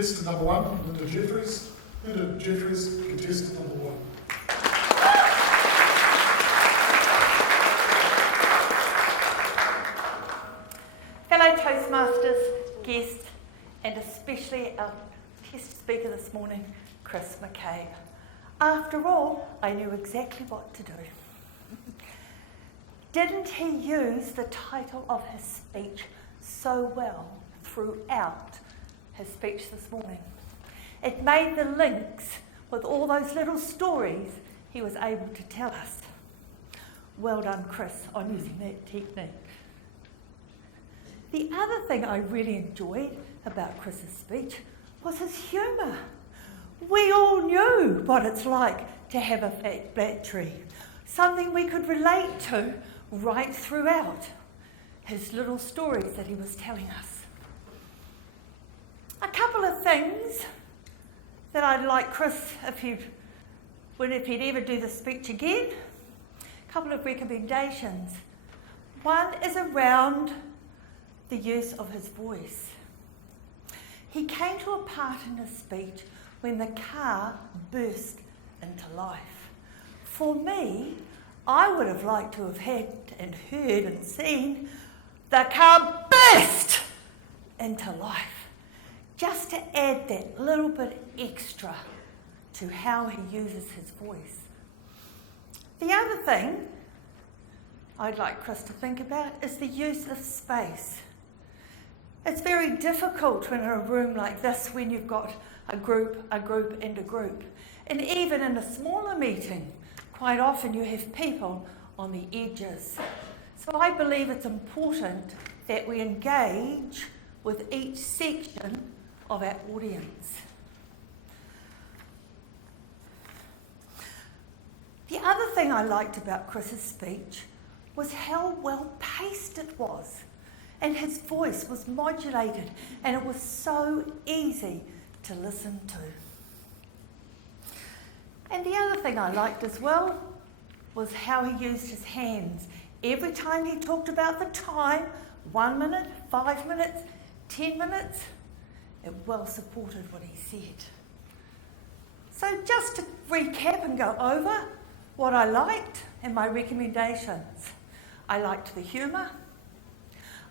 Contestant number one, Linda Jefferies. Linda Jefferies, contestant number one. Fellow Toastmasters, guests, and especially our guest speaker this morning, Chris McCabe. After all, I knew exactly what to do. Didn't he use the title of his speech so well throughout his speech this morning? It made the links with all those little stories he was able to tell us. Well done, Chris, on using that technique. The other thing I really enjoyed about Chris's speech was his humour. We all knew what it's like to have a fat battery, something we could relate to right throughout his little stories that he was telling us. A couple of things that I'd like Chris, if he'd ever do the speech again, a couple of recommendations. One is around the use of his voice. He came to a part in his speech when the car burst into life. For me, I would have liked to have had and heard and seen the car burst into life, just to add that little bit extra to how he uses his voice. The other thing I'd like Chris to think about is the use of space. It's very difficult in a room like this when you've got a group, and a group. And even in a smaller meeting, quite often you have people on the edges. So I believe it's important that we engage with each section of our audience. The other thing I liked about Chris's speech was how well paced it was. And his voice was modulated, and it was so easy to listen to. And the other thing I liked as well was how he used his hands. Every time he talked about the time, 1 minute, 5 minutes, 10 minutes, it well supported what he said. So just to recap and go over what I liked and my recommendations. I liked the humour.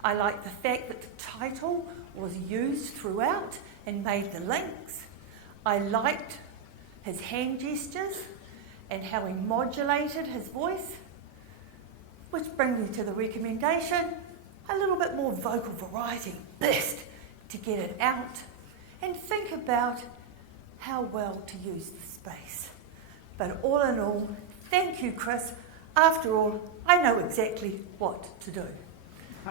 I liked the fact that the title was used throughout and made the links. I liked his hand gestures and how he modulated his voice, which brings me to the recommendation, a little bit more vocal variety, best to get it out, and think about how well to use the space. But all in all, thank you, Chris. After all, I know exactly what to do.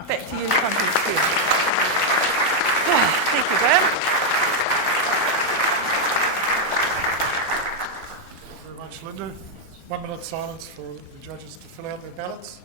Back to you, Conference Chair. Thank you, Graham. Thank you very much, Linda. 1 minute silence for the judges to fill out their ballots.